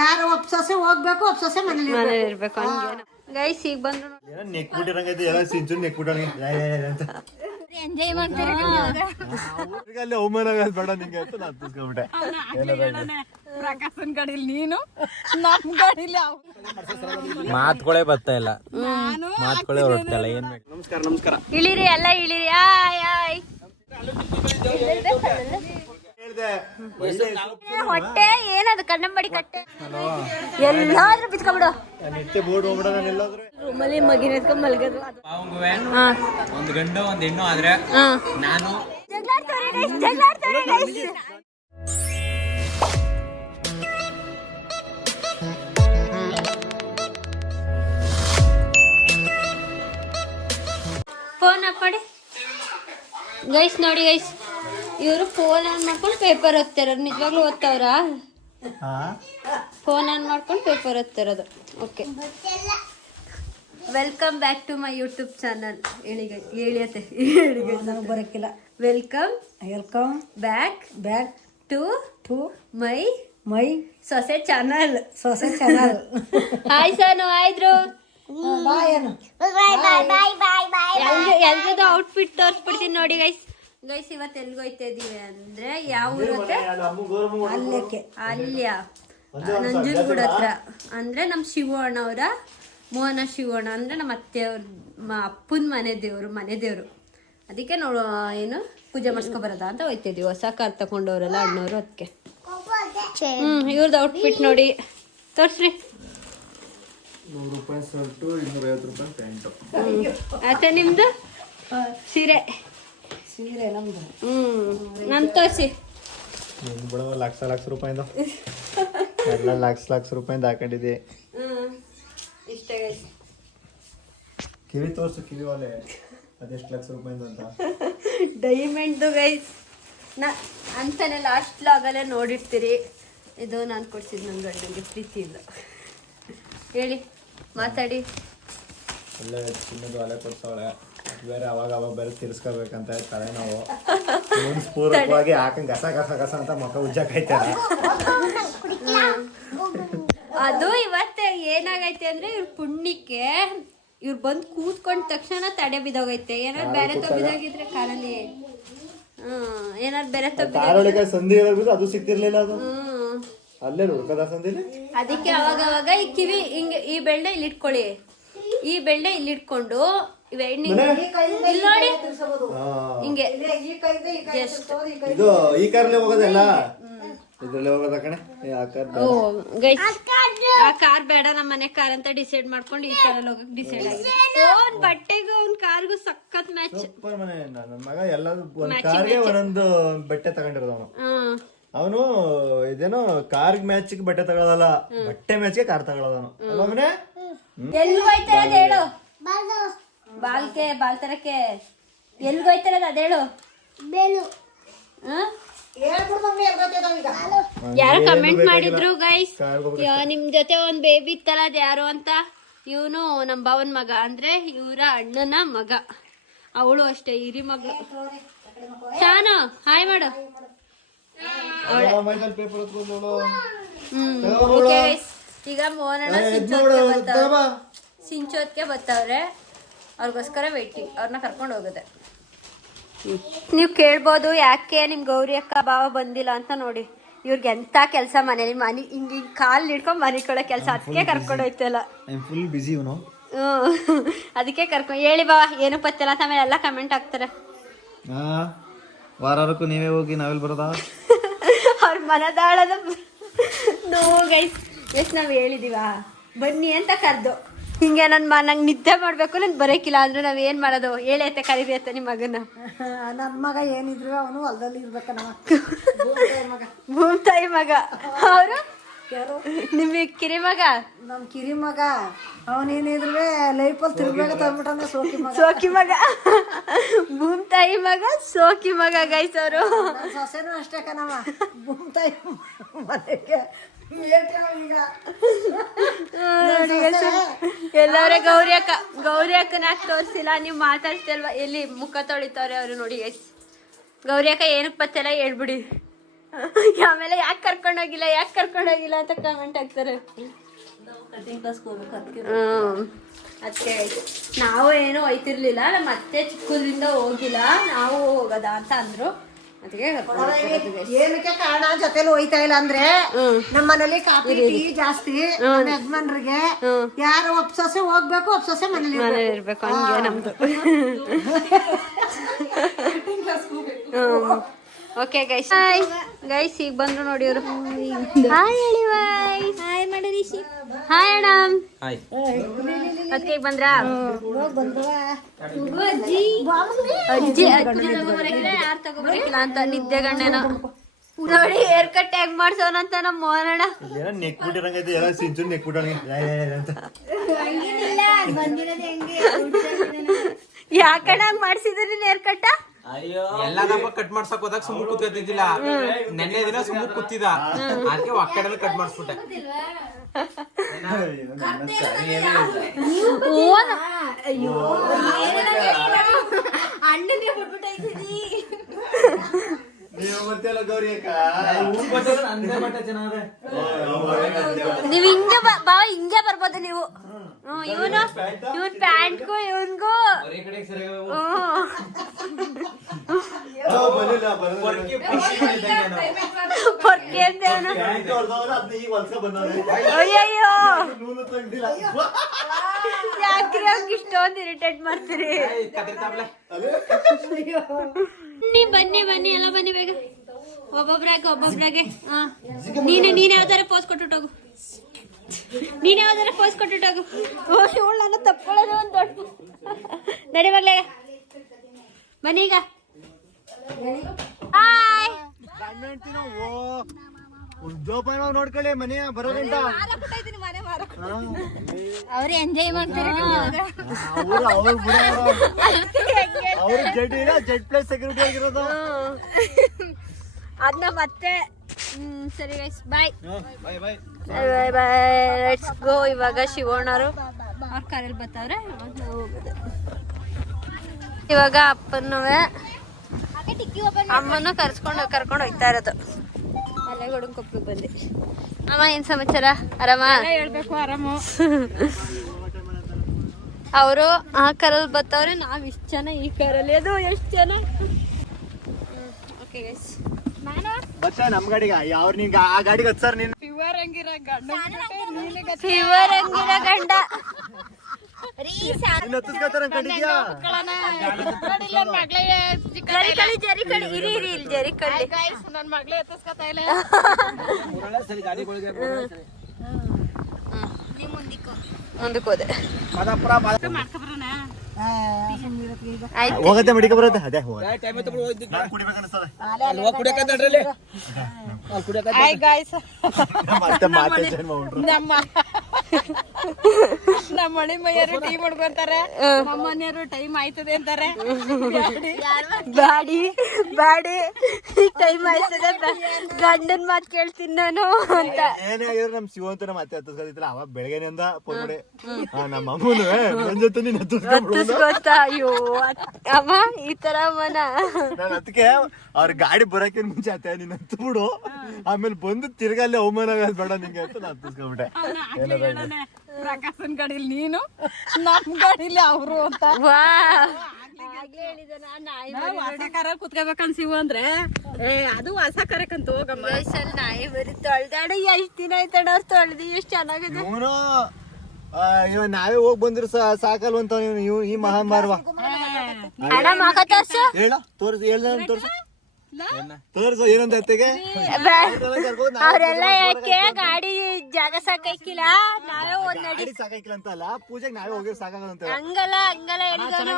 ಯಾರು ಒಪ್ಸೋಸೆ ಹೋಗ್ಬೇಕು, ಒಪ್ಸೋಸೆ ಮನೇಲಿ ಇರ್ಬೇಕು. ಹಂಗೆ ಗೈಸ್ ಈಗ ಬಂದ್ರು ಎಂಜಾಯ್ ಮಾಡ್ತಾರೆ. ಅವಮಾನ ಬೇಡ ನಿಂಗೆ ಅಂತ ನಾನು ತಿಳ್ಕೊಂಡ್ಬಿಟ್ಟೆ. ಪ್ರಕಾಶನ್ ಗಾಡಿಲಿ ನೀನು, ನಮ್ಮ ಗಾಡಿಲಿ ಮಾತುಗಳೇ ಬರ್ತಾ ಇಲ್ಲ, ಮಾತುಗಳೇ ಹೊರಡ್ತಾ ಇಲ್ಲ. ಏನ್ ಬೇಕು? ನಮಸ್ಕಾರ ನಮಸ್ಕಾರ. ಇಳಿರಿ ಎಲ್ಲ ಇಳಿರಿ. ಆಯ್ ಆಯ್ ಹೊಟ್ಟೆ ಏನದು ಕಣ್ಣಂಬಡಿ ಕಟ್ಟೆ ಎಲ್ಲಾದ್ರೂ ಬಿತ್ಕೊಂಡ್ಬಿಡು. ರೂಮಲ್ಲಿ ಮಗಿನ ಎತ್ಕೊಂಡ್ ಮಲ್ಗದು. ಒಂದು ಗಂಡು ಒಂದು ಹೆಣ್ಣು ಆದ್ರೆ ನಾನು ಫೋನ್ ಆಫ್ ಮಾಡಿ ಗೈಸ್. ನೋಡಿ ಗೈಸ್, ಇವರು ಫೋನ್ ಆನ್ ಮಾಡ್ಕೊಂಡು ಪೇಪರ್ ಓದ್ತಿರೋದು. ನಿಜವಾಗ್ಲೂ ಓದ್ತಾವ್ರ? ಫೋನ್ ಆನ್ ಮಾಡ್ಕೊಂಡು ಪೇಪರ್ ಓದ್ತಿರೋದು. Okay, welcome back to my YouTube channel. ಹೇಳಿಯತ್ತೆ ಬರಕ್ಕಿಲ್ಲ. Welcome welcome back back to to my my ಸೊಸೆ ಚಾನಲ್. ಸೊಸೆ ಚಾನಲ್. ಹಾಯ್ ಸಾನು, ಆಯ್ದ್ರು ಬಾಯ್ ಏನು ಎಲ್ರದ್ದು ಔಟ್ಫಿಟ್ ತೋರಿಸ್ಬಿಡ್ತೀನಿ ನೋಡಿ ಗೈಸ್. ಗೈಸ್ ಇವತ್ತು ಎಲ್ಗೋಯ್ತಾ ಇದೀವಿ ಅಂದ್ರೆ ಯಾವ ಊರತ್ತೆ? ಅಲ್ಯ ನಂಜನಗೂಡು ಹತ್ರ. ಅಂದ್ರೆ ನಮ್ಮ ಶಿವಣ್ಣ ಅವರ ಮೋಹನ ಶಿವಣ್ಣ ಅಂದ್ರೆ ನಮ್ಮ ಅತ್ತೆಯವ್ರ ಅಪ್ಪನ ಮನೆ ದೇವರು. ಅದಕ್ಕೆ ನೋಡು ಏನು ಪೂಜೆ ಮಾಡಿಸ್ಕೊಬರದ ಅಂತ ಹೋಯ್ತಿದ್ವಿ. ಹೊಸ ಕಾರ್ ತಗೊಂಡವ್ರಲ್ಲ ಅಣ್ಣವರು, ಅದಕ್ಕೆ. ಇವ್ರದ್ದು ಔಟ್ಫಿಟ್ ನೋಡಿ, ತೋರ್ಸ್ರಿ. 100 ರೂಪಾಯಿ ಶರ್ಟು, 250 ರೂಪಾಯಿ ಪ್ಯಾಂಟು. ಆತ ನಿಮ್ದು ಸೀರೆ ನಮ್ದು. ನನ್ ತೋರ್ಸಿ. ಬಿಡವ ಲಕ್ಷ ರೂಪಾಯಿಂದ ಎಲ್ಲ ಲಕ್ಷ ರೂಪಾಯಿಂದ ಹಾಕೊಂಡಿದ್ದೆ. ಇಷ್ಟ ಗೈಸ್. ಕಿವಿ ತೋರ್ಸು, ಕಿವಿ ಒಲೆ ಅದೆಷ್ಟು ಲಕ್ಷ ರೂಪಾಯಿಂದ ಅಂತ. ಡೈಮಂಡ್ದು ಗೈಸ್. ಅಂತಾನೆ ಲಾಸ್ಟ್ ಲಾಗಲ್ಲೇ ನೋಡಿರ್ತೀರಿ. ಇದು ನಾನು ಕೊಡ್ಸಿದ್ದು ನನ್ನ ಗಂಡನಿಗೆ ಪ್ರೀತಿಯಿಂದ. ಹೇಳಿ, ಮಾತಾಡಿ. ಒಳ್ಳೆ ಚಿನ್ನದ ಒಲೆ ಕೊಡ್ಸವಳೆ. ಬೇರೆ ಅವಾಗ ಬೇರೆ ತಿರ್ಸ್ಕೋಬೇಕಂತ ತಲೆ ನಾವು ಪೂರ್ವಕವಾಗಿ ಹಾಕಂಗ್ ಗಸ ಅಂತ ಮಕ್ಕ ಉಜ್ಜಾಕೈತಾರೆ. ಅದು ಇವತ್ತೆ ಏನಾಗೈತೆ ಅಂದ್ರೆ ಇವ್ರ ಪುಣ್ಯಕ್ಕೆ ಇವ್ರು ಬಂದು ಕೂತ್ಕೊಂಡ ತಕ್ಷಣ ತಡೆ ಬಿದ್ದೋಗೈತೆ. ಏನಾದ್ರು ಬೇರೆ ಬಿದ್ದೋಗಿದ್ರೆ ಕಾರಲ್ಲಿ ಏನಾದ್ರು ಬೇರೆ ಸಂಧಿ ಅದು ಸಿಕ್ತಿರ್ಲಿಲ್ಲ. ಅದು ಅಲ್ಲೇ ಹುಡ್ಕದ ಸಂಧಿಲಿ. ಅದಕ್ಕೆ ಅವಾಗ ಈ ಕಿವಿ ಹಿಂಗೆ ಈ ಬೆಳ್ಳೆ ಇಲ್ಲಿ ಇಟ್ಕೊಳ್ಳಿ. ಈ ಬೆಳ್ಳೆ ಇಲ್ಲಿ ಇಟ್ಕೊಂಡು ಇಲ್ಲಿ ನೋಡಿ ಹಿಂಗೆ ಇದು ಈ ಕಾರ್ಲೆ ಹೋಗೋದಲ್ಲ, ಇದ್ರಲ್ಲೇ ಹೋಗೋದ ಕಣೆ. ಆ ಕಾರ್ ಬೇಡ, ನಮ್ಮ ಮನೆ ಕಾರ್ ಅಂತ ಡಿಸೈಡ್ ಮಾಡ್ಕೊಂಡು ಈ ಕಾರಲ್ಲಿ ಹೋಗಕ್ ಡಿಸೈಡ್ ಆಗಿದೆ. ಓನ್ ಬಟ್ಟೆಗೂ ಒಂದ್ ಕಾರ್ಗೂ ಸಖತ್ ಮ್ಯಾಚ್. ಸೂಪರ್ ಮನೆ. ನನ್ನ ಮಗ ಎಲ್ಲರೂ ಒಂದ್ ಕಾರ್ಗೆ ಒಂದೊಂದು ಬಟ್ಟೆ ತಗೊಂಡಿರೋದವನು. ಅವನು ಇದೇನೋ ಕಾರ್ಗ್ ಮ್ಯಾಚ್ಗೆ ಬಟ್ಟೆ ತಗೊಳ್ಳೋದಲ್ಲ, ಬಟ್ಟೆ ಮ್ಯಾಚ್ಗೆ ಕಾರ್ ತಗೊಳ್ಳೋದವನು. ಅಲ್ವೇ? ಎಲ್ಲಿ ಹೋಯ್ತಾರದು ಹೇಳು. ಬಾಲ್ತರಕ್ಕೆ ಎಲ್ಗೋಯ್ತಾರದು ಅದೇಳು. ಯಾರೋ ಕಮೆಂಟ್ ಮಾಡಿದ್ರು ಗೈಸ್, ನಿಮ್ ಜೊತೆ ಒಂದ್ ಬೇಬಿ ಇತ್ತಲ್ಲ ಅದ್ ಯಾರು ಅಂತ. ಇವನು ನಮ್ ಭಾವನ್ ಮಗ, ಅಂದ್ರೆ ಇವರ ಅಣ್ಣನ ಮಗ. ಅವಳು ಅಷ್ಟೇ ಹಿರಿ ಮಗಳು. ಶಾನು ಹಾಯ್ ಮಾಡು. ಈಗ ಮೋಹನಣ್ಣ ಸಿಂಚೋತ್ಗೆ ಬರ್ತಾವ್ರೆ. ಅವ್ರಿಗೋಸ್ಕರ ವೇಟಿಂಗ್. ಅವ್ರನ್ನ ಕರ್ಕೊಂಡು ಹೋಗುತ್ತೆ. ನೀವು ಕೇಳ್ಬೋದು ಯಾಕೆ ನಿಮ್ ಗೌರಿ ಅಕ್ಕ ಭಾವ ಬಂದಿಲ್ಲ ಅಂತ. ನೋಡಿ ಇವ್ರಿಗೆ ಎಂತ ಕೆಲಸ ಮನೇಲಿ, ಮನೆ ಹಿಂಗ್ ಕಾಲ್ ಹಿಡ್ಕೊಂಡ್ ಮನೆ ಕೊಡೋ ಕೆಲಸ. ಅದಕ್ಕೆ ಕರ್ಕೊಂಡು ಹೋಯ್ತಲ್ಲ. ಅದಕ್ಕೆ ಕರ್ಕೊಂಡು ಹೇಳಿ ಬಾವ ಏನು ಪತ್ತಿಲ್ಲ ಅಂತ. ಆಮೇಲೆ ಎಲ್ಲ ಕಮೆಂಟ್ ಹಾಕ್ತಾರೆ. ವಾರಕ್ಕೂ ನೀವೇ ಹೋಗಿ ನಾವೆಲ್ಲಿ ಬರೋದ? ಅವ್ರ ಮನದಾಳದ ನೋವು ಗೈಸ್. ಎಷ್ಟು ನಾವ್ ಹೇಳಿದೀವ ಬನ್ನಿ ಅಂತ ಕರ್ದು. ಹಿಂಗೆ ನಂಗೆ ನಿದ್ದೆ ಮಾಡ್ಬೇಕು, ನನ್ ಬರೋಕಿಲ್ಲ ಅಂದ್ರೆ ನಾವ್ ಏನ್ ಮಾಡೋದು? ಹೇಳಿ ಅತ್ತೆ, ಕರೀರಿ ಅತ್ತೆ ನಿಮ್ಮ ಮಗನ. ನನ್ ಮಗ ಏನಿದ್ರು ಅವನು ಹೊಲದಲ್ಲಿ ಇರ್ಬೇಕ. ಭೂಮಿತಾಯಿ ಮಗ. ಅವರು ನಿಮಗೆ ಕಿರಿ ಮಗ. ನಮ್ ಕಿರಿ ಮಗ ಅವನೇನಿದ್ರು ಲೈಫಲ್ಲಿ ತಿರ್ಬೇಕಂತ ಅಂದ್ಬಿಟ್ಟ. ಸೋಕಿ ಮಗ. ಭೂಮಿತಾಯಿ ಮಗ, ಸೋಕಿ ಮಗ ಗೈಸ್ ಅವರು. ಸೊಸೆನೂ ಅಷ್ಟೇ ಕಣವ. ಭೂಮಿತಾಯಿ ಮನೆಗೆ ಎಲ್ಲಾರ ಗೌರಿ ಅಕ್ಕನ ಯಾಕೆ ತೋರಿಸಿಲ್ಲ? ನೀವು ಮಾತಾಡ್ತಿಲ್ವಾ? ಎಲ್ಲಿ ಮುಖ ತೊಳಿತವ್ರೆ ಅವರು ನೋಡಿ. ಗೌರಿ ಅಕ್ಕ ಏನಕ್ಕೆ ಬತ್ತಲ್ಲ ಹೇಳ್ಬಿಡಿ. ಆಮೇಲೆ ಯಾಕೆ ಕರ್ಕೊಂಡೋಗಿಲ್ಲ ಅಂತ ಕಮೆಂಟ್ ಹಾಕ್ತಾರೆ. ಅದಕ್ಕೆ ನಾವು ಏನೂ ಹೋಯ್ತಿರ್ಲಿಲ್ಲ, ನಮ್ಮ ಅತ್ತೆ ಚಿಕ್ಕದ್ರಿಂದ ಹೋಗಿಲ್ಲ, ನಾವು ಹೋಗೋದ ಅಂತ ಅಂದ್ರು. ಅದಕ್ಕೆ ಏನಕ್ಕೆ ಕಾರಣ ಜೊತೆಲಿ ಹೋಯ್ತಾ ಇಲ್ಲ ಅಂದ್ರೆ ನಮ್ಮ ಮನೇಲಿ ಕಾಫಿ ಟೀ ಜಾಸ್ತಿ. ನಮ್ಮ ಯಜಮಾನ್ರಿಗೆ ಯಾರು ಒಪ್ಸೋಸೆ ಹೋಗ್ಬೇಕು, ಒಪ್ಸೋಸೆ ಮನೇಲಿ ಇರ್ಬೇಕು, ಹಂಗೆ ನಮ್ದು. ಓಕೆ ಗೈಸ್, ಗೈಸ್ ಈಗ ಬಂದ್ರು ನೋಡಿ ಅವರು. ಹಾಯ್ ಹೇಳಿ ವೈಸ್. ಹಾಯ್ ಮಾಡಿ ರಿಷಿ. ಹಾಯ್ ಅಣ್ಣ. ಅದಕ್ಕೆ ಈಗ ಬಂದ್ರಾ? ಅಜ್ಜಿ ಅಜ್ಜಿ ಯಾರು ತಗೋಬರಕಿಲ್ಲ ಅಂತ ನಿದ್ದೆ ಗಣ್ಣೇನೋ ನೋಡಿ. ಹೇರ್ ಕಟ್ ಹೆಂಗ್ ಮಾಡ್ಸೋನಂತ ನಮ್ಮ ಮೋಹನಣ್ಣ. ಯಾಕಣ್ಣ ಹಂಗ್ ಮಾಡ್ಸಿದ್ರಿ ನೀನ್ ಹೇರ್ ಕಟ್ಟ? ಎಲ್ಲದಪ್ಪ ಕಟ್ ಮಾಡ್ಸಕ್ ಹೋದಾಗ ಸುಮ್ಮನೆ ಕೂತ್ಕೊತಿದ್ದಿಲ್ಲ. ನೆನ್ನೆ ದಿನ ಸುಮ್ಮನೆ ಕೂತಿದ್ದ, ಅದಕ್ಕೆ ಒಕ್ಕಡಲ್ಲಿ ಕಟ್ ಮಾಡಿಸ್ಬಿಟ್ಟೆ. ಅಣ್ಣನೇ ಬಿಟ್ಬಿಟ್ಟೈತಿ. ನೀವ್ ಹಿಂಗೆ ಬಾವ ಹಿಂಗೆ ಬರ್ಬೋದು ನೀವು. ಇವನ್ ಪ್ಯಾಂಟ್ಗೂ ಇವನ್ಗೂ ಪೊರ್ಕೆ ಅಂತೇನು. ಅಯ್ಯಯ್ಯೋ ಯಾಕ್ರಿ ಅವ್ರಿಗೆ ಇಷ್ಟೊಂದು ಇರಿಟೇಟ್ ಮಾಡ್ತೀರಿ? ಬನ್ನಿ ಬನ್ನಿ ಎಲ್ಲ ಬನ್ನಿ ಬೇಗ, ಒಬ್ಬೊಬ್ರಾಗೆ. ನೀನ್ ಯಾವ್ದಾರ ಪೋಸ್ ಕೊಟ್ಟುಟೋಗು, ಓ ಇವಳು ನನ್ನ ತಪ್ಕೊಳ್ಳೋದು ಒಂದು ದೊಡ್ಡ. ನಡಿ ಮಗ್ಲೇ ಬನ್ನಿ ಈಗ. ಹಾಯ್ ನೋಡ್ಕೊಳ್ಳಿ ಮನೆ ಬರೋದಂತ ಅವ್ರು ಎಂಜಾಯ್ ಮಾಡ್ತಾರೆ. ಅವ್ರು ಜೆಡ್ ಪ್ಲಸ್ ಸೆಕ್ಯೂರಿಟಿ ಆಗಿರೋದು. ಅದನ್ನ ಮತ್ತೆ ಸರಿ guys, bye bye bye. Let's go. ಇವಾಗ ಶಿವಣ್ಣರು ಅವ್ರ ಕಾರಲ್ಲಿ ಬರ್ತಾವ್ರೆ. ಇವಾಗ ಅಪ್ಪನವೇ ಅಮ್ಮನ ಕರ್ಕೊಂಡು ಹೋಗ್ತಾ ಇರೋದು. ಮಲೆಗೌಡನ್ ಕೊಪ್ಪಳಿಗೆ ಬಂದೆ. ಅಮ್ಮ ಏನ್ ಸಮಾಚಾರ? ಆರಾಮ? ಹೇಳ್ಬೇಕು ಆರಾಮು. ಅವರು ಆ ಕಾರಲ್ಲಿ ಬರ್ತಾವ್ರೆ, ನಾವ್ ಇಷ್ಟ ಜನ ಈ ಕಾರಲ್ಲಿ. ಅದು ಎಷ್ಟು ಜನ? ಓಕೆ ಗೈಸ್, ಬತ್ತ ನಮ್ ಗಾಡಿಗ ಯಾವ್ರ ನಿಂಗ ಆ ಗಾಡಿಗೆ ಹತ್ಸರ್ ನೀನ್ ಫೀವರ್ ಹಂಗಿರ ಗಂಡ ಹತ್ತಿಸ್ಕೊತಾರ ಕಡಿದ್ಯಾ? ನನ್ ಮಗ್ಳೇ ಎತ್ತಿಸ್ಕೊತಾ ಇಲ್ಲ. ಮುಂದಕ್ಕೆ ಹೋದೆ. ಹೋಗತ್ತೆ ಮಡಿಕ ಬರುತ್ತೆ. ಅದೇ ನಮ್ಮ ಮಳಿ ಮೈಯರು ಟೀ ಮಾಡ್ಕೊಂತಾರೆ, ನಮ್ಮ ಮನೆಯವರು ಟೈಮ್ ಆಯ್ತದೆ ಅಂತಾರೆ. ಬಾಡಿ ಟೈಮ್ ಆಯ್ತದೆ, ಗಂಡನ್ ಮಾತ್ ಕೇಳ್ತೀನಿ ನಾನು ಅಂತ. ಏನೇ ಆಗಿದ್ರೆ ನಮ್ ಶಿವಂತ ನಮ್ಮ ಅತ್ತೆ ಹತ್ತಿಸ್ಕೊತಿಲ್ಲ. ಅವಾಗ ಬೆಳಗ್ಗೆನಿಂದ ಫೋನ್ ಮಾಡಿ ನಮ್ಮ ಅಮ್ಮನು ನನ್ ಜೊತೆ ನೀನ್ ಹತ್ತಿಸ್ಕೊತಾ. ಅಯ್ಯೋ ಅಮ್ಮ ಈ ತರ ಅಮ್ಮನ. ನಾನು ಅದಕ್ಕೆ ಅವ್ರ ಗಾಡಿ ಬರಕಿನ ಮುಂಚೆ ಆತ ನೀನ್ ಹತ್ತು ಬಿಡು, ಆಮೇಲೆ ಬಂದು ತಿರ್ಗಾ ಅಲ್ಲಿ ಅವಮಾನ ಬೇಡ ನಿಂಗೆ ಅಂತ ನಾನು ಹತ್ತಿಸ್ಕೊಂಡ್ಬಿಟ್ಟೆ. ಪ್ರಕಾಶನ್ ಗಾಡಿಲಿ ನೀನು, ನಮ್ ಗಾಡಿಲಿ ಅವರು ಅಂತ. ಹೊಸ ಕಾರಲ್ಲಿ ಕುತ್ಕೋಬೇಕನ್ಸಿವು ಅಂದ್ರೆ ಅದು ಹೊಸ ಕರೆಕಂತ ಹೋಗಮ್ಮ. ವಯಸ್ಸಲ್ಲಿ ನಾಯಿ ಬರೀ ತೊಳ್ದಾಡು. ಎಷ್ಟ್ ದಿನ ಆಯ್ತಣ್ಣ ಅವ್ರು ತೊಳ್ದಿ, ಎಷ್ಟ್ ಚೆನ್ನಾಗಿದೆ. ಇವ ನಾವೇ ಹೋಗ್ ಬಂದ್ರು ಸಾಕಲ್ವಂತ ನೀವು ಈ ಮಹಾಮಾರ್ವ. ಅಣ್ಣ ಮಗ ತೋರ್ಸು. ಹೇಳ ತೋರ್ಸು, ತೋರ್ಸು ಏನಂತ ಅತ್ತೆಗೆ. ಅವ್ರೆಲ್ಲ ಯಾಕೆ ಗಾಡಿ ಜಾಗ ಸಾಕೈಕಿಲ್ಲ, ನಾವೇ ಒಂದ್ ನಡಿ ಸಾಕಾಗಿಲ್ಲ ಅಂತ ಅಲ್ಲ, ಪೂಜೆಗೆ ನಾವೇ ಹೋಗಿ ಸಾಕಾಗಂತ. ಹಂಗಲ್ಲ ಹೇಳಿದನು.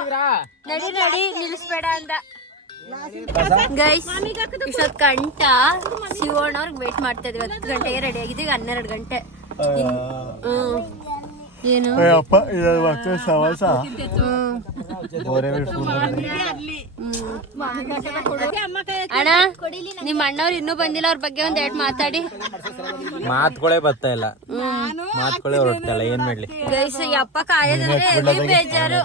ನಡಿ ನಿಲ್ಲಿಸ್ಬೇಡ ಅಂದ. ಗೈಸ್ ಇಷ್ಟೊತ್ ಗಂಟ ಶಿವಣ್ಣವ್ರಿಗೆ ವೇಟ್ ಮಾಡ್ತಾ ಇದ್ವಿ. 10 ಗಂಟೆಗೆ ರೆಡಿ ಆಗಿದ್ದೀವಿ, 12 ಗಂಟೆ. ಏನು ಅಪ್ಪ ಸವಾಸ ಅಣ್ಣ, ನಿಮ್ ಅಣ್ಣವ್ರು ಇನ್ನೂ ಬಂದಿಲ್ಲ, ಅವ್ರ ಬಗ್ಗೆ ಒಂದ್ ಎರಡು ಮಾತಾಡಿ. ಮಾತುಗಳೇ ಬರ್ತಾ ಇಲ್ಲ, ಮಾತುಗಳೇ ಹೊರಡ್ತಲ್ಲ, ಏನ್ ಮಾಡ್ಲಿ ಗೈಸ್. ಅಪ್ಪ ಕಾಯೋದಂದ್ರೆ ಹೆವಿ ಬೇಜಾರು,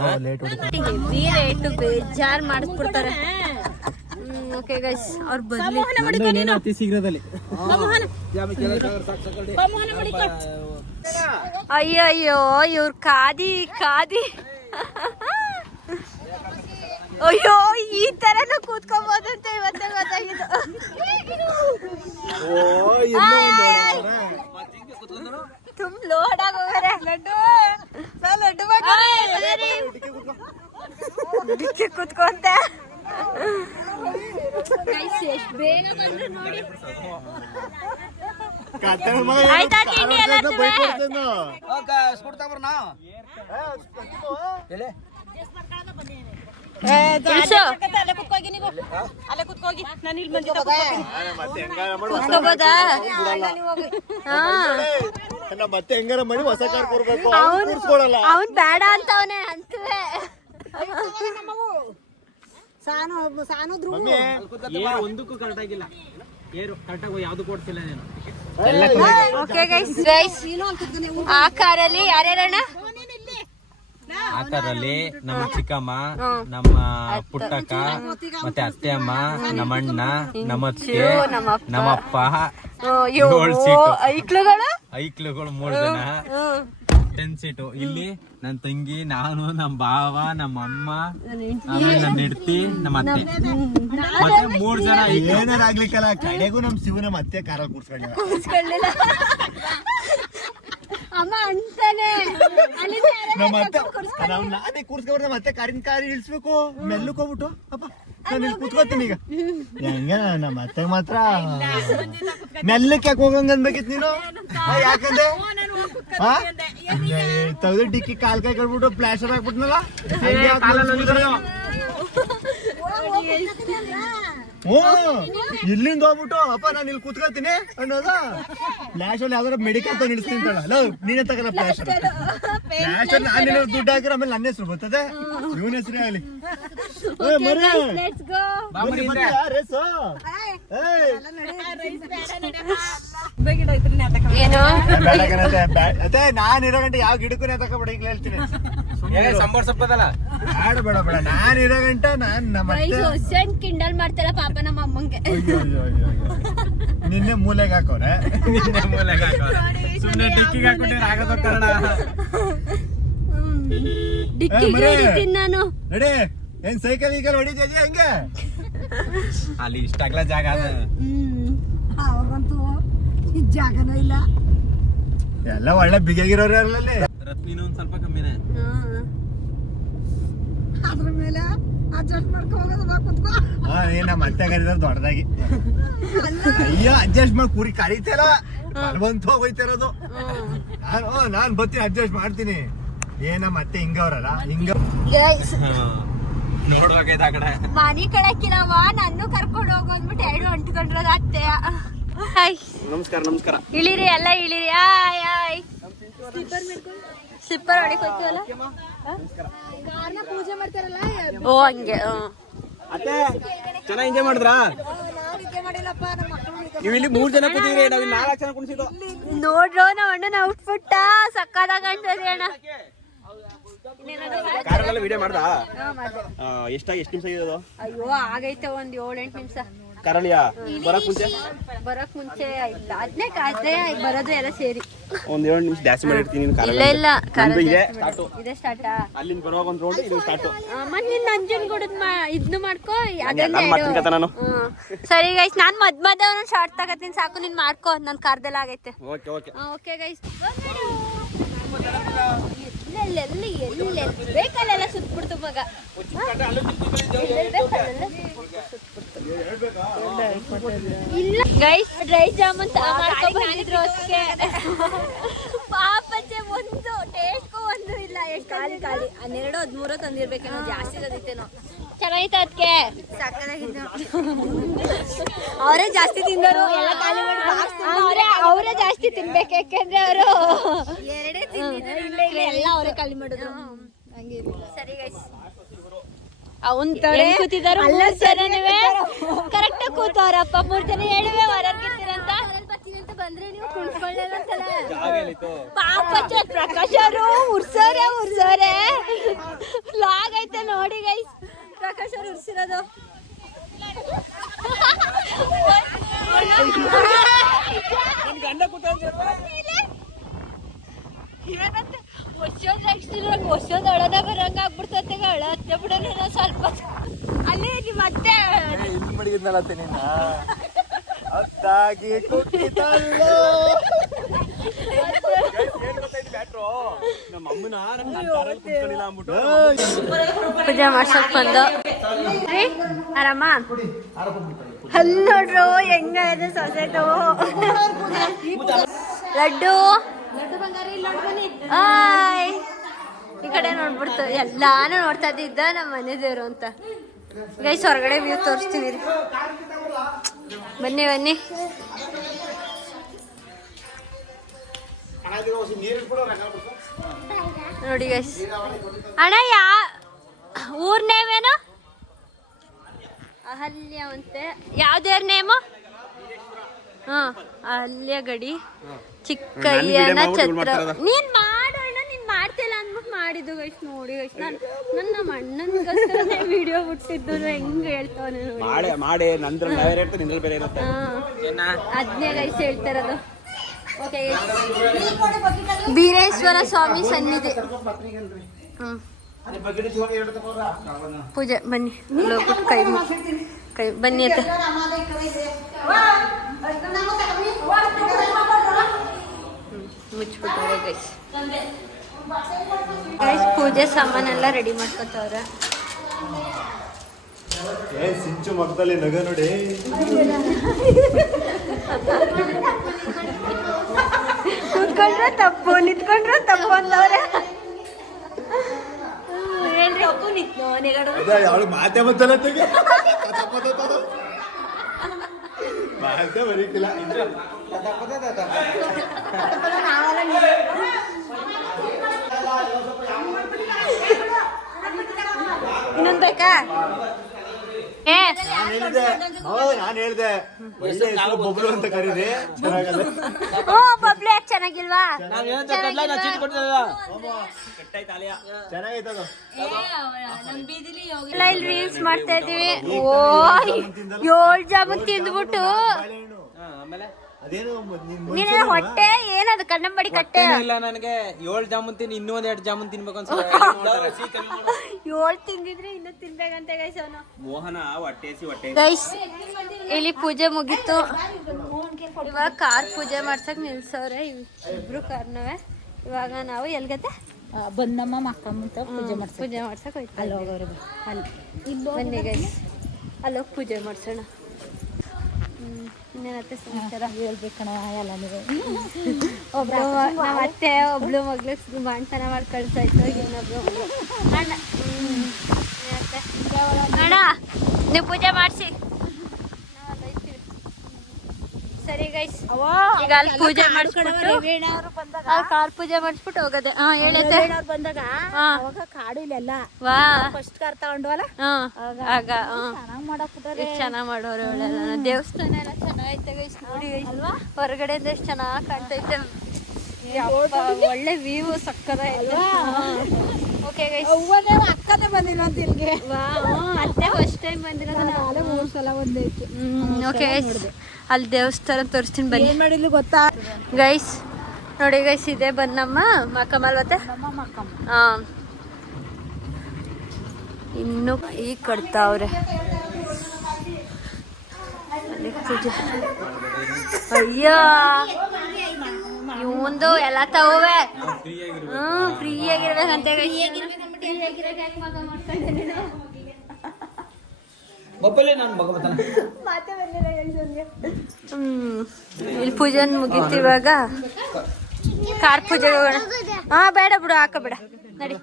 ಹೆವಿ ರೇಟು ಬೇಜಾರು ಮಾಡಿಸ್ಬಿಡ್ತಾರೆ. ಓಕೆ ಗೈಸ್ ಅವ್ರು ಬರ್ಲಿ ಅತಿ ಶೀಘ್ರದಲ್ಲಿ ಅಯ್ಯಯ್ಯೋ ಇವ್ರ ಕಾದಿ ಅಯ್ಯೋ ಈ ತರನು ಕೂತ್ಕೋಬಹುದಂತೆ ಇವತ್ತೇ ಗೊತ್ತಾಗಿದ್ದು ತುಂಬ ಲೋಡ್ ಆಗೋಗ್ರೆ ಲಡ್ಡು ಕೂತ್ಕೊಂತೆ ಎಷ್ಟು ಬೇಗ ಬಂದ್ರು ನೋಡಿ ಆಯ್ತಾ ತಿಂಡಿ ಎಲ್ಲ ಮತ್ತೆ ಹೆಂಗಾರ ಮಾಡಿ ಹೊಸ ಕಾರ್ ಕೊಡ್ಬೇಕು ಅವನ್ ಬೇಡ ಅಂತವನೇ ಅಂತವೇ ಒಂದಕ್ಕೂ ಕರೆಕ್ಟ್ ಆಗಿಲ್ಲ ಏರು ಕರೆಕ್ಟಾಗಿ ಯಾವ್ದು ಕೊಡ್ತಿಲ್ಲ ನೀನು ಓಕೆ ಗೈಸ್ ಆ ಕಾರಲ್ಲಿ ಯಾರ್ಯಾರಣ್ಣ ಆ ಕಾರಲ್ಲಿ ನಮ್ಮ ಚಿಕ್ಕಮ್ಮ ನಮ್ಮ ಪುಟ್ಟಕ್ಕ ಮತ್ತೆ ಅತ್ತೆ ಅಮ್ಮ ನಮ್ಮ ಅಣ್ಣ ನಮ್ಮ ಅತ್ತೆ ನಮ್ಮಪ್ಪ ಐಕ್ಳುಗಳು 3 ಜನ 10 ಸೀಟು ಇಲ್ಲಿ ನನ್ ತಂಗಿ ನಾನು ನಮ್ಮ ಭಾವ ನಮ್ಮ ಅಮ್ಮ ಆಮೇಲೆ ನನ್ನ ಹೆಂಡತಿ ನಮ್ಮ ಅತ್ತೆ ಮತ್ತೆ 3 ಜನ ಏನಾರಾಗ್ಲಿಕ್ಕಲ್ಲ ಕಡೆಗೂ ನಮ್ ಶಿವನ ಮತ್ತೆ ಕಾರಲ್ಲಿ ಕೂರ್ಸ್ಕೊಂಡಿಲ್ಲ ಅಮ್ಮ ಅಂತಾನೆ ನಮ್ಮ ಅತ್ತೆ ನಾನೇ ಕೂರ್ಸ್ಕೊಂಡ್ರೆ ನಮ್ಮ ಅತ್ತೆ ಕಾರಿ ಇಳಿಸ್ಬೇಕು ಮೆಲ್ಲಕ್ ಹೋಗ್ಬಿಟ್ಟು ಅಪ್ಪ ನಾನು ಇಲ್ಲಿ ಕೂತ್ಕೋತೀನಿ ಈಗ ಹೆಂಗ ನಮ್ಮ ಅತ್ತೆ ಮಾತ್ರ ಮೆಲ್ಲಕ್ಕೆ ಯಾಕೆ ಹೋಗಂಗ ಅನ್ಬೇಕಿತ್ತು ನೀನು ಯಾಕಂದ್ರೆ ತೆಗೆದು ಡಿಕ್ಕಿ ಕಾಲ್ ಕೈ ಕಳ್ಬಿಟ್ಟು ಪ್ಲಾಸ್ಟರ್ ಹಾಕ್ಬಿಟ್ನಲ್ಲ ಇಲ್ಲಿಂದ ಹೋಗ್ಬಿಟ್ಟು ಅಪ್ಪ ನಾನು ಇಲ್ಲಿ ಕೂತ್ಕೊಳ್ತೀನಿ ಅನ್ನೋದ ಫ್ಲಾಶ್ ಅಲ್ಲಿ ಯಾವ್ದಾರ ಮೆಡಿಕಲ್ ತಂದು ನಿಲ್ಸ್ತಿಂತಲ್ಲ ನೀನೇ ತಗೋಣ ಫ್ಲಾಶ್ ನಾನು ದುಡ್ಡು ಹಾಕಿರ ಆಮೇಲೆ ನನ್ನ ಹೆಸರು ಬರ್ತದೆ ಇವನ ಹೆಸರೇ ಆಗಲಿ ಅದೇ ನಾನ್ ಇರೋ ಗಂಟೆ ಯಾವ ಗಿಡಕ್ಕೂ ತಗೋಬೇಡ ಈಗ ಹೇಳ್ತೀನಿ ಬೇಡ ಬೇಡ ನಾನ್ ಇರೋ ಗಂಟೆ ನಾನ್ ನಮ್ಮ ಕಿಂಡಲ್ ಮಾಡ್ತಾರ ಪಾಪ ನಮ್ಮ ಅಮ್ಮಂಗೆ ನಿನ್ನೆ ಮೂಲೆಗೆ ಹಾಕೋರೆ ನಾನು ನಡಿ ಏನ್ ಸೈಕಲ್ ಈಕಲ್ ಹೊಡಿತಿದ್ಯಾ ಹಂಗೆ ಅಲ್ಲಿ ಇಷ್ಟ ಆಗ್ಲ ಜಾಗ ಅವಾಗಂತೂ ಜಾಗನೂ ಇಲ್ಲ ಎಲ್ಲ ಒಳ್ಳೆ ಬಿಗಿಯಾಗಿರೋರು ಅಲ್ಲಲ್ಲಿ ರತ್ನಿನ ಒಂದ್ ಸ್ವಲ್ಪ ಕಮ್ಮಿನೇ ಅದ್ರ ಮೇಲೆ ಅಡ್ಜಸ್ಟ್ ಮಾಡ್ಕೊ ಹೋಗೋದು ಕುತ್ಕೋ ನಮ್ಮ ಅತ್ತೆ ಕರೀತಾರ ದೊಡ್ಡದಾಗಿ ಅಯ್ಯೋ ಅಡ್ಜಸ್ಟ್ ಮಾಡಿ ಕುರಿ ಕರೀತಾರ ಬಲ್ವಂತ ಹೋಗ್ತಿರೋದು ನಾನ್ ಬರ್ತೀನಿ ಅಡ್ಜಸ್ಟ್ ಮಾಡ್ತೀನಿ ನಮ್ಮ ಅತ್ತೆ ಹಿಂಗವ್ರಲ್ಲ ಹಿಂಗ ನೋಡ್ಬೇಕೈತ ಆ ಕಡೆ ಮನಿ ಕಡೆಕಿಲ್ಲವ ನನ್ನ ಕರ್ಕೊಂಡು ಹೋಗು ಅಂದ್ಬಿಟ್ಟು 2 ಅಂಟ್ಕೊಂಡ್ರದ ಅತ್ತೆ ನಮಸ್ಕಾರ ಇಳಿರಿ ಎಲ್ಲ ಇಳಿರಿ ಆಯ್ ಆಯ್ ಸ್ಲಿಪ್ಪರ್ ಹೊಡಿಕ್ ಹೋಗ್ತೀವಲ್ಲ ಪೂಜೆ ಮಾಡ್ತಾರಲ್ಲ ಓ ಹಂಗೆ ಅತ್ತೆ ಚೆನ್ನಾಗಿ ಎಂಜಾಯ್ ಮಾಡಿದ್ರಾ ನೀವು ಇಲ್ಲಿ 3 ಜನ ಕೂತಿದ್ರಿ ನಾವು 4 ಜನ ಕುಣಿಸಿದ್ದು ನೋಡ್ರೋ ನಮ್ಮ ಅಣ್ಣನ ಔಟ್ಫಿಟ್ ಸಕ್ಕದಾಗ ಕಾಣ್ತದೆ ಅಣ್ಣ ಕಾರಲ್ಲ ವಿಡಿಯೋ ಮಾಡ್ದಾ ಎಷ್ಟು ನಿಮಿಷ ಆಗಿರೋದು ಅಯ್ಯೋ ಆಗೈತೆ ಒಂದ್ 7-8 ನಿಮಿಷ ಕಾರಲ್ಲಿಯಾ ಬರಕ್ ಮುಂಚೆ ಇಲ್ಲ ಅದನ್ನೇ ಕಾಯ್ದೆ ಬರೋದು ಎಲ್ಲ ಸೇರಿ ಒಂದ್ 7 ನಿಮಿಷ ಜಾಸ್ತಿ ಮಾಡಿರ್ತೀನಿ ಇಲ್ಲ ಇದೇ ಸ್ಟಾರ್ಟ್ ಅಲ್ಲಿಂದ ಬರುವಾಗ ಒಂದ್ ರೌಂಡ್ ಇದು ಸ್ಟಾರ್ಟ್ ಮತ್ತೆ ನಿನ್ನ ನಂಜನಗೂಡದ ಇದನ್ನು ಮಾಡ್ಕೋ ಅದನ್ನ ಸರಿ ಗೈಸ್ ನಾನ್ ಮಧ್ಯ ಶಾರ್ಟ್ ತಗತ್ತೀನಿ ಸಾಕು ನೀನ್ ಮಾಡ್ಕೋ ನನ್ ಕಾರ್ದೆಲ್ಲ ಆಗೈತೆ ಓಕೆ ಗೈಸ್ ಎಲ್ಲಿ ಬೇಕಲ್ಲೆಲ್ಲ ಸುತ್ಬಿಡ್ತು ಮಗ ಇಲ್ಲ ಗೈಸ್ ಡ್ರೈ ಜಾಮೂನ್ ಮಾಡ್ಕೊಂಡಿದ್ರು ಅಷ್ಟೇ ಪಾಪಚ್ಚೆ ಒಂದು ಟೇಸ್ಟ್ಗೂ ಒಂದು ಇಲ್ಲ ಎಷ್ಟು ಖಾಲಿ 12-13 ತಂದಿರ್ಬೇಕೇನೋ ಜಾಸ್ತಿ ತಂದಿತ್ತೇನೋ ಚೆನ್ನಾಗಿತ್ತು ಅದಕ್ಕೆ ಅವರೇ ಜಾಸ್ತಿ ತಿಂದರು ಎಲ್ಲ ಖಾಲಿ ಅವರೇ ಜಾಸ್ತಿ ತಿನ್ಬೇಕು ಯಾಕೆಂದ್ರೆ ಅವರು ಎರಡೇ ತಿಂದಿದ್ರು ಎಲ್ಲ ಅವರೇ ಖಾಲಿ ಮಾಡಿದ್ರು ಸರಿ ಗೈಸ್ ಅವನ್ ಕೂತಿದಾರು 3 ಜನನೇ ಕರೆಕ್ಟ್ ಕೂತವ್ರಪ್ಪ 3 ಜನ ಹೇಳಿವೆ ಹೊರಗಿರ್ತೀರಂತ ಬಂದ್ರೆ ನೀವು ಕುಣ್ಕೊಳ್ಳೇನಂತಲ್ಲ ಪಾಪ ಪ್ರಕಾಶ್ ಅವರು ಉರ್ಸೋರೆ ಫ್ಲಾಗ್ ಐತೆ ನೋಡಿ ಗೈಸ್ ಪ್ರಕಾಶ್ ಅವ್ರು ಉರ್ಸಿರೋದು ವರ್ಷದ ಅಳದ ಬರಂಗ ಆಗ್ಬಿಡ್ತತೆ ಅಳ ಹತ್ತೆ ಬಿಡೋಣ ಸ್ವಲ್ಪ ಅಲ್ಲಿ ಮತ್ತೆ ಮಡಗಿದ್ನಲ್ಲತ್ತೆ ನೀನ ಅತ್ತಾಗಿ ಕುಟ್ಟಿತಲ್ಲ ಪೂಜೆ ಮಾಡ್ಸಕ್ ಬಂದು ಆರಾಮ ಅಲ್ಲಿ ನೋಡ್ರು ಹೆಂಗ ಇದೆ ಸೊಸೈಟು ಲಡ್ಡು ಆಯ್ ಈ ಕಡೆ ನೋಡ್ಬಿಡ್ತು ಎಲ್ಲಾನು ನೋಡ್ತಾ ಇದ್ದ ನಮ್ಮ ಮನೆ ದೇವ್ರು ಅಂತ ಗೈಸ್ ಹೊರಗಡೆ ವ್ಯೂ ತೋರಿಸ್ತೀನಿ ರೀ ಬನ್ನಿ ಬನ್ನಿ ನೋಡಿ ಗೈಸ್ ಅಣ್ಣ ಊರ್ ನೇಮ್ ಏನು ಅಹಲ್ಯ ಅಂತೆ ಯಾವ್ದೇರ್ ನೇಮು ಹಾ ಅಹಲ್ಯ ಗಡಿ ಚಿಕ್ಕಯ್ಯನ ಛತ್ರ ನೀನ್ ಮಾಡು ಅಣ್ಣ ನೀನ್ ಮಾಡ್ತಿಲ್ಲ ಅಂದ್ಬಿಟ್ಟು ಮಾಡಿದ್ದು ಗೈಸ್ ನೋಡಿ ಗೈಸ್ ನಾನು ನಮ್ಮ ಅಣ್ಣನ್ಗೋಸ್ಕರ ವಿಡಿಯೋ ಬಿಟ್ಟಿದ್ದು ಹೆಂಗ್ ಹೇಳ್ತಾವನೆ ನೋಡಿ ಮಾಡಿ ನಂತರ ಬೇರೆ ಇರುತ್ತೆ ಅದ್ನೇ ಗೈಸ್ ಹೇಳ್ತಾರದು ಓಕೆ ಬೀರೇಶ್ವರ ಸ್ವಾಮಿ ಸನ್ನಿಧಿ ಪೂಜೆ ಬನ್ನಿ ಹೋಗ್ಬಿಟ್ಟು ಕೈ ಬನ್ನಿ ಅಂತ ಮುಚ್ಚಿಬಿಟ್ಟವ್ರೆ ಗೈಸ್ ಪೂಜೆ ಸಾಮಾನೆಲ್ಲ ರೆಡಿ ಮಾಡ್ಕೊತವ್ರೆ ಸಿಂಚು ಮಕ್ಕದಲ್ಲಿ ನಗ ನೋಡಿ ಕೂತ್ಕೊಂಡ್ರೆ ತಪ್ಪು ನಿಂತ್ಕೊಂಡ್ರೆ ತಪ್ಪು ಅಂತವ್ರೆ ಏನ್ರಿ ತಪ್ಪು ನಿಂತು ಮಾತೆ ಬತ್ತಲ್ಲ ಮಾತೆ ಬರೀಕಿಲ್ಲ ಇನ್ನೊಂದ್ ಬೇಕಾ ನಾನು ಹೇಳ್ದೆ ಬೊಬ್ಳು ಅಂತ ಕರೀರಿ ಓ ಬಬ್ಲು ಯಾಕೆ ಚೆನ್ನಾಗಿಲ್ವಾ ಚೆನ್ನಾಗೈತದು ಇಲ್ಲಿ ರೀಲ್ಸ್ ಮಾಡ್ತಾ ಇದೀವಿ ಓ 7 ಜಾಮೂನ್ ತಿಂದ್ಬಿಟ್ಟು ನೀನ ಹೊಟ್ಟೆ ಏನದು ಕಣ್ಣಂಬಡಿ ಕಟ್ಟೆ ಇಲ್ಲ ನನಗೆ 7 ಜಾಮೂನ್ ತಿನ್ ಇನ್ನೂ 2 ಜಾಮೂನ್ ತಿನ್ಬೇಕು ಅನ್ಸುತ್ತೆ 7 ತಿಂದಿದ್ರೆ ಇನ್ನೂ ತಿನ್ಬೇಕಂತೆ ಗೈಸ್ ಅವನು ಮೋಹನ ಹೊಟ್ಟೆ ಗೈಸ್ ಇಲ್ಲಿ ಪೂಜೆ ಮುಗೀತು ಇವಾಗ ಕಾರ್ ಪೂಜೆ ಮಾಡ್ಸಕ್ ನಿಲ್ಸವ್ರೆ ಇಬ್ರು ಕಾರ್ನವೇ ಇವಾಗ ನಾವು ಎಲ್ಗತ್ತೆ ಬಂದಮ್ಮ ಮಕ್ಕಮ್ಮಂತ ಪೂಜೆ ಮಾಡ್ಸಕ್ ಹೋಯ್ತು ಅಲ್ಲಿ ಹೋಗೋರು ಬನ್ನಿ ಗೈಸ್ ಅಲ್ಲೋಗಿ ಪೂಜೆ ಮಾಡ್ಸೋಣ ಇನ್ನೇನತ್ತೆ ಸಮಾಚಾರ ಹೇಳ್ಬೇಕಣ ಎಲ್ಲ ಒಬ್ಳು ನಮ್ಮ ಅತ್ತೆ ಒಬ್ಳು ಮಗ್ಳು ಬಾಣ್ತನ ಮಾಡಿ ಕಳ್ಸಾಯ್ತು ಇನ್ನೊಬ್ಳು ಅಣ್ಣ ಅಣ್ಣ ನೀವು ಪೂಜೆ ಮಾಡಿಸಿ ಸರಿ ಗೈಸ್ ಈಗ ಅಲ್ಲಿ ಪೂಜೆ ಮಾಡಿಸ್ಬಿಟ್ಟು ಕಾರ್ ಪೂಜೆ ಮಾಡಿಸ್ಬಿಟ್ಟು ಹೋಗದೆ ಹಾ ಹೇಳತ್ತೆ ಬಂದಾಗ ಕಾಡು ಇಲ್ಲೆಲ್ಲ ವಾ ಫಸ್ಟ್ ಕಾರ್ ತಗೊಂಡ್ವಲ್ಲ ಆಗ ಚೆನ್ನಾಗ್ ಮಾಡೋರು ಒಳ್ಳೆಲ್ಲ ದೇವಸ್ಥಾನ ಎಲ್ಲ ಚೆನ್ನಾಗೈತೆ ಗೈಸ್ ನೋಡಿ ಅಲ್ವಾ ಹೊರಗಡೆಯಿಂದ ಎಷ್ಟು ಚೆನ್ನಾಗಿ ಕಾಣ್ತೈತೆ ಒಳ್ಳೆ ವ್ಯೂ ಸಕ್ಕದಾಯ್ತು ಓಕೆ ಗೈಸ್ ಅಕ್ಕದೇ ಬಂದಿಲ್ಲ ಅಂತ ಇಲ್ಲಿಗೆ ಅತ್ತೆ ಫಸ್ಟ್ ಟೈಮ್ ಬಂದಿರೋದು 3 ಸಲ ಬಂದೈತಿ ಓಕೆ ಗೈಸ್ ಅಲ್ಲಿ ದೇವಸ್ಥಾನ ತೋರಿಸ್ತೀನಿ ಬನ್ನಿ ಏನ್ ಮಾಡಿದ್ಲು ಗೊತ್ತಾ ಗೈಸ್ ನೋಡಿ ಗೈಸ್ ಇದೆ ಬನ್ನಮ್ಮ ಮಕ್ಕಮಲ್ವತ್ತೆ ಹಾ ಇನ್ನು ಈಗ ಕಟ್ತಾವ್ರೆ ಪೂಜೆ ಅಯ್ಯ ಇವಂದು ಎಲ್ಲ ತಗೋವೆ ಫ್ರೀ ಆಗಿರ್ಬೇಕಂತ ಇಲ್ಲಿ ಪೂಜೆ ಮುಗೀತು ಇವಾಗ ಕಾರ್ ಪೂಜೆಗೆ ಹೋಗೋಣ ಹಾ ಬೇಡ ಬಿಡು ಹಾಕಬೇಡ ನಡಿ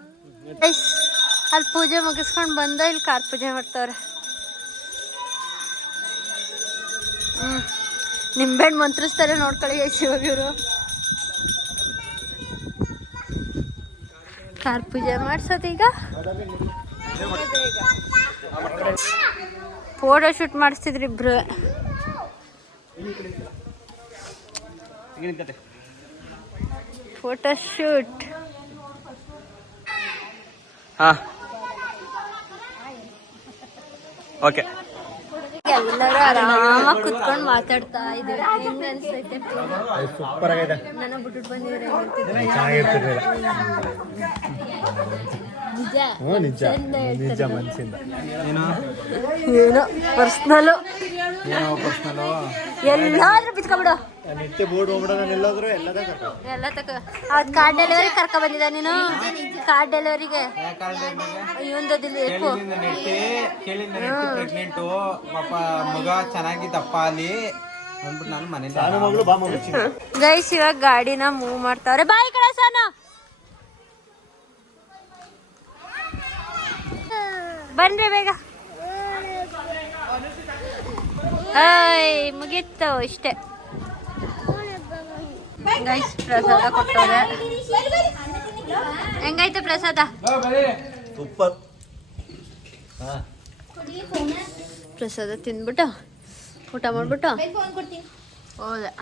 ಅಲ್ಲಿ ಪೂಜೆ ಮುಗಿಸ್ಕೊಂಡು ಬಂದ ಇಲ್ಲಿ ಕಾರ್ ಪೂಜೆ ಮಾಡ್ತಾವ್ರೆ ನಿಂಬೆಹಣ್ಣು ಮಂತ್ರಿಸ್ತಾರೆ ನೋಡ್ಕೊಳ್ಳಿ ಇವಾಗ ಇವರು ಕಾರ್ ಪೂಜೆ ಮಾಡ್ಸೋದೀಗ ಫೋಟೋ ಶೂಟ್ ಮಾಡಿಸ್ತಿದ್ರಿ ಇಬ್ರು ಫೋಟೋ ಶೂಟ್ ಓಕೆ ಎಲ್ಲರೂ ಆರಾಮಾಗಿ ಕುತ್ಕೊಂಡು ಮಾತಾಡ್ತಾ ಇದ್ದೀವಿ. ಹೆಂಗ್ ಅನ್ಸೈತೆ? ಸೂಪರ್ ಆಗೈತೆ. ನನ್ನ ಬಿಟ್ಬಿಟ್ಟು ಬಂದಿದ್ರೆ ಚೆನ್ನಾಗಿರ್ತಿರ್ಲಿಲ್ಲ. ನಿಜ ನಿಜ ನಿಜ ಮನ್ಸಿಂದ. ಏನೋ ಪರ್ಸ್ನಲ್ಲು ಏನೋ ಪರ್ಸ್ನಲ್ಲು ಎಲ್ಲಾದ್ರೂ ಬಿಚ್ಕೊಬಿಡು. ನಿತ್ಯ ಬೋರ್ಡ್ ಹೋಗ್ಬಿಡೋ ನಾನು ಎಲ್ಲಾದ್ರೂ ಎಲ್ಲದ ಎಲ್ಲ ತಕ ಅವ್ರ ಕಾರ್ ಡೆಲಿವರಿ ಕರ್ಕೊ ಬಂದಿದ್ದ ನೀನು. ಕಾರ್ ಡೆಲಿವರಿಗೆ ಇವಂದದಿಲ್ಲ ఎక్కువ ಕೇಳಿಂದ ನೆಟ್ಟಿ ಪ್ರೆಗ್ನೆಂಟು ಪಾಪ ಮಗ ಚೆನ್ನಾಗಿ ದಪ್ಪ ಅಲ್ಲಿ ಅಂದ್ಬಿಟ್ಟು ನಾನು ಮನೇಲಿ ನಾನು ಮಗಳು ಬಾ ಮಗಳು. ಗೈಸ್ ಇವಾಗ ಗಾಡಿನ ಮೂವ್ ಮಾಡ್ತಾವ್ರೆ. ಬಾಯ್ ಕಡೆ ಸಾನು ಬನ್ರಿ ಬೇಗ. ಮುಗೀತು ಇಷ್ಟೇ ಗೈಸ್. ಪ್ರಸಾದ ಕೊಟ್ಟವ್ರೆ. ಹೆಂಗೈತೆ ಪ್ರಸಾದ? ಸೂಪರ್. ಪ್ರಸಾದ ತಿಂದ್ಬಿಟ್ಟು ಊಟ ಮಾಡ್ಬಿಟ್ಟು ಹೌದಾ.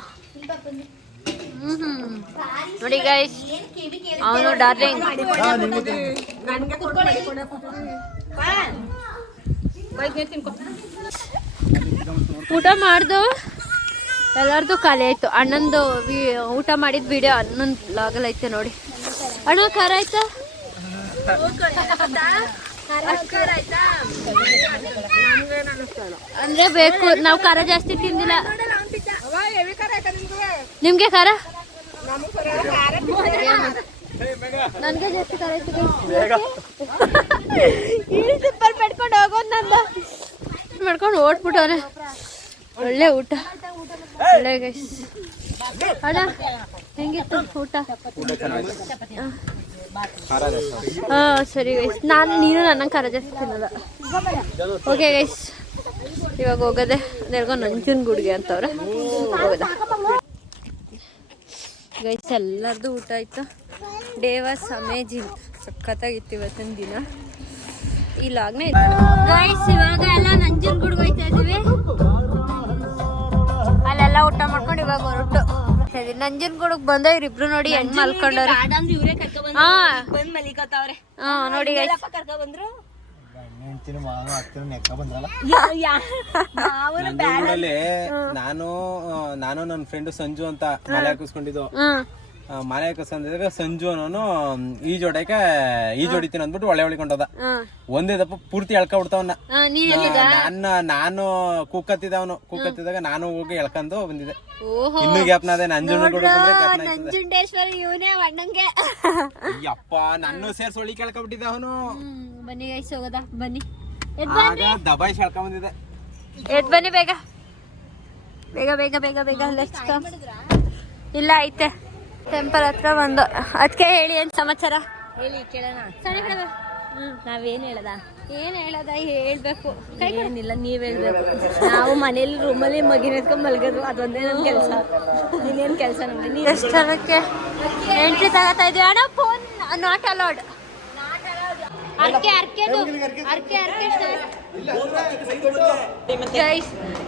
ನೋಡಿ ಗೈಸ್, ಅವನು ಡಾರ್ಲಿಂಗ್ ಊಟ ಮಾಡ್ದು ಎಲ್ಲಾರ್ದು ಖಾಲಿ ಆಯ್ತು. ಅಣ್ಣಂದು ಊಟ ಮಾಡಿದ ವಿಡಿಯೋ ಅಣ್ಣನ ಬ್ಲಾಗಲ್ಲಿ ಐತೆ ನೋಡಿ. ಅಣ್ಣ ಖಾರ ಆಯ್ತಾ? ಅಂದ್ರೆ ಬೇಕು, ನಾವು ಖಾರ ಜಾಸ್ತಿ ತಿಂದಿಲ್ಲ. ನಿಮ್ಗೆ ಖಾರ? ನನ್ಗೆ ಜಾಸ್ತಿ ಖಾರ ಆಯ್ತು. ಇಲ್ಲಿ ಸಿಂಪಲ್ ಪಡ್ಕೊಂಡು ಹೋಗೋದು ನಂದು ಮಾಡ್ಕೊಂಡು ಓಡ್ಬಿಟ್ಟವ್ರೆ. ಒಳ್ಳೆ ಊಟ, ಒಳ್ಳೆ ಗೈಸ್. ಅಣ್ಣ ಹೆಂಗಿತ್ತು ಊಟ? ಹಾ ಸರಿ ಗೈಸ್. ನೀನು ನನ್ನ ಖಾರ ಜಾಸ್ತಿ ತಿನ್ನಲ್ಲ. ಓಕೆ ಗೈಸ್, ಇವಾಗ ಹೋಗೋದೆ ಅದೇರ್ಗೋ ನಂಜನಗೂಡಿಗೆ ಅಂತವ್ರೆ. ಹೋಗೋದ ಗೈಸ್. ಎಲ್ಲರದು ಊಟ ಆಯ್ತು. Day was amazing. ಸಖತ್ತಾಗಿತ್ತು ಇವತ್ತಿನ ದಿನ. ಈ ಲಾಗ್ನೇ ಗೈಸ್. ಇವಾಗ ಎಲ್ಲ ನಂಜನಗೂಡಿಗೆ ಹೋಯ್ತಾ ಇದೀವಿ. ಅಲ್ಲೆಲ್ಲ ಊಟ ಮಾಡ್ಕೊಂಡು ಇವಾಗ ಹೊರಟು ನಂಜನಗೂಡಿಗೆ ಬಂದ. ಇವ್ರಿಬ್ರು ನೋಡಿ ಹೆಂಗ್ ಮಲ್ಕೊಂಡವ್ರೆ. ಹಾ ನೋಡಿ ಗೈಸ್. ನಂಜನಗೂಡಲ್ಲಿ ನಾನು ನನ್ನ ಫ್ರೆಂಡ್ ಸಂಜು ಅಂತ ಮಲೆ ಹಾಕಿಸ್ಕೊಂಡಿದ್ದು. ಮನೆ ಹಾಕಿಸ್ಕೊಂಡಿದಾಗ ಸಂಜು ಅನ್ನೋನು ಈಜೊಡಿತೀನಿ ಅಂದ್ಬಿಟ್ಟು ಒಳ್ಳೆ ಹೊಳಿಕೊಂಡದ. ಒಂದೇ ದಪ್ಪ ಪೂರ್ತಿ ಎಳ್ಕೊಂಡ್ಬಿಡ್ತಾವನ್ನ. ನಾನು ಕೂಕತ್ತಿದವನು ಕೂಕತ್ತಿದಾಗ ನಾನು ಹೋಗಿ ಎಳ್ಕೊಂಡು ಬಂದಿದ್ದೆ. ಇನ್ನು ಗ್ಯಾಪ್ನ ಅದೇ ನಂಜನಗೂಡು ಅಯ್ಯಪ್ಪ ನನ್ನ ಸೇರ್ಸಿ ಒಳಿ ಕೇಳ್ಕೊಂಡ್ಬಿಟ್ಟಿದ್ದ ಅವನು. ಬನ್ನಿ ಗೈಸ್ ಹೋಗೋದ. ಬನ್ನಿ ದಬಾಯಿಸಿ ಎಳ್ಕೊಂಡ್ ಬಂದಿದ್ದೆ. ಬನ್ನಿ ಬೇಗ ಬೇಗ ಬೇಗ ಬೇಗ ಬೇಗ. Let's come. ಇಲ್ಲ ಐತೆ ಟೆಂಪಲ್ ಹತ್ರ ಬಂದು. ಅದಕ್ಕೆ ಹೇಳಿ ಏನ್ ಸಮಾಚಾರ ಹೇಳಿ ಕೇಳೋಣ. ನಾವೇನ್ ಹೇಳದ? ಏನ್ ಹೇಳದ? ಹೇಳ್ಬೇಕು. ಏನಿಲ್ಲ, ನೀವ್ ಹೇಳ್ಬೇಕು. ನಾವು ಮನೇಲಿ ರೂಮಲ್ಲಿ ಮಗಿನ ಎತ್ಕೊಂಡ್ ಮಲ್ಗೋದು, ಅದೊಂದೇ ನಮ್ ಕೆಲ್ಸ. ನೀನೇನ್ ಕೆಲ್ಸ ನಮ್ಗೆ. ಎಷ್ಟು ಜನಕ್ಕೆ ಎಂಟ್ರಿ ತಗೋತಾ ಇದೀವಿ ಅಣ್ಣ? Phone not allowed.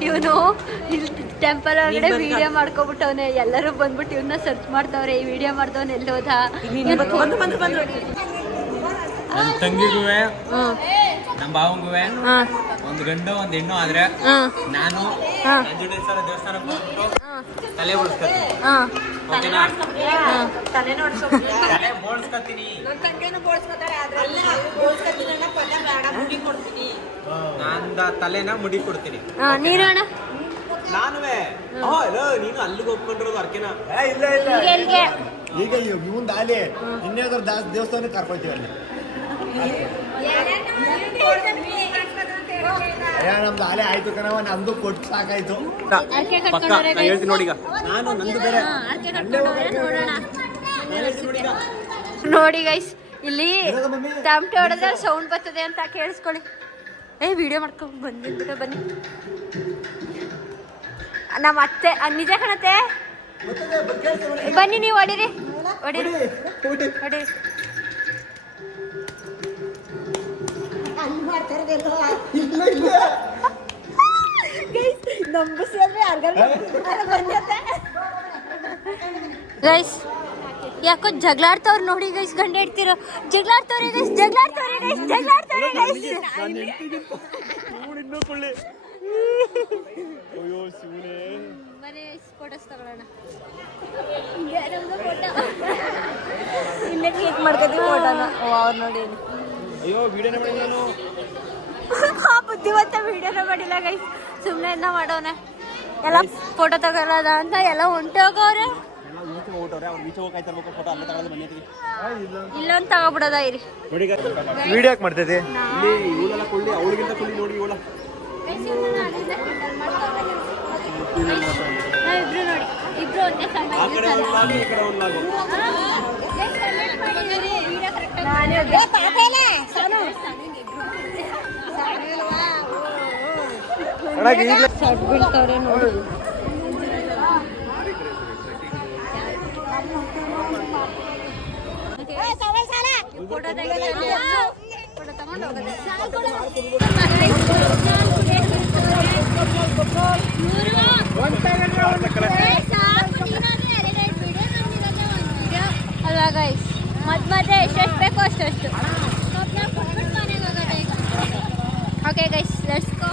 ಇವನು ಇಲ್ಲಿ ಟೆಂಪಲ್ ಒಳಗಡೆ ವಿಡಿಯೋ ಮಾಡ್ಕೊಬಿಟ್ಟವನೆ. ಎಲ್ಲರೂ ಬಂದ್ಬಿಟ್ಟು ಇವನ್ನ ಸರ್ಚ್ ಮಾಡ್ತಾವ್ರೆ. ಈ ವಿಡಿಯೋ ಮಾಡ್ದವನ್ ಎಲ್ಲಿ ಹೋದ? ನನ್ ತಂಗಿಗುವೆ ನಮ್ ಭಾವಂಗುವೆ ಒಂದ್ ಗಂಡು ಒಂದ್ ಹೆಣ್ಣು ಆದ್ರೆ ನಾನು ನಂಜುಂಡೇಶ್ವರ ದೇವಸ್ಥಾನಕ್ಕೆ ಹೋಗ್ಬಿಟ್ಟು ತಲೆ ಓಡಿಸ್ಕೊತೀನಿ. ಓಕೆನಾ? ತಲೆ ಬೋಳ್ಸ್ಕೊತೀನಿ. ನಂದ ತಲೆನ ಮುಡಿ ಕೊಡ್ತೀನಿ. ನೀನು ಅಣ್ಣ? ನಾನುವೇ ನೀನು ಅಲ್ಲಿಗೆ ಹೋಗ್ಕೊಂಡಿರೋದು ಅರ್ಕೆನಾ? ಇಲ್ಲ ಇಲ್ಲ, ಈಗ ಮುಂದೆ ಅಲ್ಲಿ ಇನ್ಯಾವ್ದಾರು ದೇವಸ್ಥಾನ ಕರ್ಕೊಳ್ತೀವಿ. ಅಲ್ಲಿ ನಮ್ದು ಆಲೆ ಆಯ್ತು ಕಣವ, ನಮ್ದು ಕೊಟ್ಟು ಸಾಕಾಯ್ತು. ಹೇಳ್ತೀನಿ ನೋಡಿ. ಈಗ ನಾನು ನಂದು ಬೇರೆ ನೋಡಿ ಗೈಸ್, ಇಲ್ಲಿ ತಮಟೆ ಹೊಡೆದ್ರೆ ಸೌಂಡ್ ಬರ್ತದೆ ಅಂತ ಕೇಳಿಸ್ಕೊಳ್ಳಿ. ವಿಡಿಯೋ ಮಾಡ್ಕೊಂಡು ಬಂದಿದ್ಬಿಟ್ಟು ಬನ್ನಿ. ನಮ್ಮ ಅತ್ತೆ ನಿಜ ಕಣತ್ತೆ. ಬನ್ನಿ ನೀವು ಹೊಡಿರಿ ಹೊಡಿರಿ ಹೊಡಿರಿ. ಗೈಸ್ ಯಾಕೋ ಜಗಳಾಡ್ತವ್ರು ನೋಡಿ ಗೈಸ್. ಗಂಡ ಇಡ್ತಿರೋ ಜಗಳಾಡ್ತವ್ರೆ ಗೈಸ್, ಜಗಳಾಡ್ತವ್ರೆ ಗೈಸ್, ಜಗಳಾಡ್ತವ್ರೆ ಗೈಸ್. ಬರೀ ಫೋಟೋಸ್ ತಗೊಳ್ಳೋಣ. ಇಲ್ಲೇ ಕ್ಲಿಕ್ ಮಾಡ್ಕೊತೀವಿ ಫೋಟೋನ. ಅವ್ರು ನೋಡಿ ಅಯ್ಯೋ ವಿಡಿಯೋನೇ ಮಾಡಿಲ್ಲ ನಾನು. ಬುದ್ಧಿವಂತ ವಿಡಿಯೋನ ಮಾಡಿಲ್ಲ ಗೈಸ್, ಸುಮ್ಮನೆ ಎಲ್ಲ ಮಾಡೋಣ. ಎಲ್ಲ ಫೋಟೋ ತಗೊಳ್ಳೋದ ಅಂತ ಎಲ್ಲ ಹೊಂಟೋಗವ್ರೆ. ಇಲ್ಲೊಂದು ತಗೊಬಿಡೋದ ಇರಿ. ವಿಡಿಯೋ ಯಾಕೆ ಮಾಡ್ತೈತಿ? ನಾವಿಬ್ರು ನೋಡಿ, ಇಬ್ರು ಒಂದೇ ಬೀಳ್ತವ್ರೆ ನೋಡಿ. ಫೋಟೋ ತಗೊಂಡು ಹೋಗೋದು. ಅಲ್ವಾ ಗೈಸ್, ಮತ್ತೆ ಎಷ್ಟೆಷ್ಟು ಬೇಕೋ ಅಷ್ಟು. Okay guys, let's go.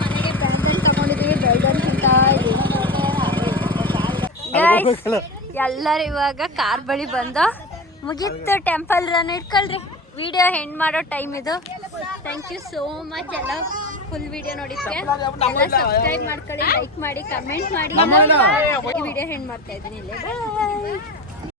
ಮನೆಗೆ ಬ್ಯಾಂಗಲ್ ತಗೊಂಡಿದ್ದೀವಿ, ಬ್ಯಾಂಗಲ್ ತಿಂತಾ ಇದ್ದೀವಿ ಗೈಸ್. ಎಲ್ಲರೂ ಇವಾಗ ಕಾರ್ ಬಳಿ ಬಂದು ಮುಗೀತು ಟೆಂಪಲ್ ರನ್. ಇಟ್ಕೊಳ್ರಿ, ವಿಡಿಯೋ ಎಂಡ್ ಮಾಡೋ ಟೈಮ್ ಇದು. ಥ್ಯಾಂಕ್ ಯು ಸೋ ಮಚ್ ಎಲ್ಲ ಫುಲ್ ವಿಡಿಯೋ ನೋಡಿದ್ಕೆ. ಎಲ್ಲ ಸಬ್ಸ್ಕ್ರೈಬ್ ಮಾಡ್ಕೊಳ್ಳಿ, ಲೈಕ್ ಮಾಡಿ, ಕಮೆಂಟ್ ಮಾಡಿ. ಈ ವಿಡಿಯೋ ಎಂಡ್ ಮಾಡ್ತಾ ಇದ್ದೀನಿ.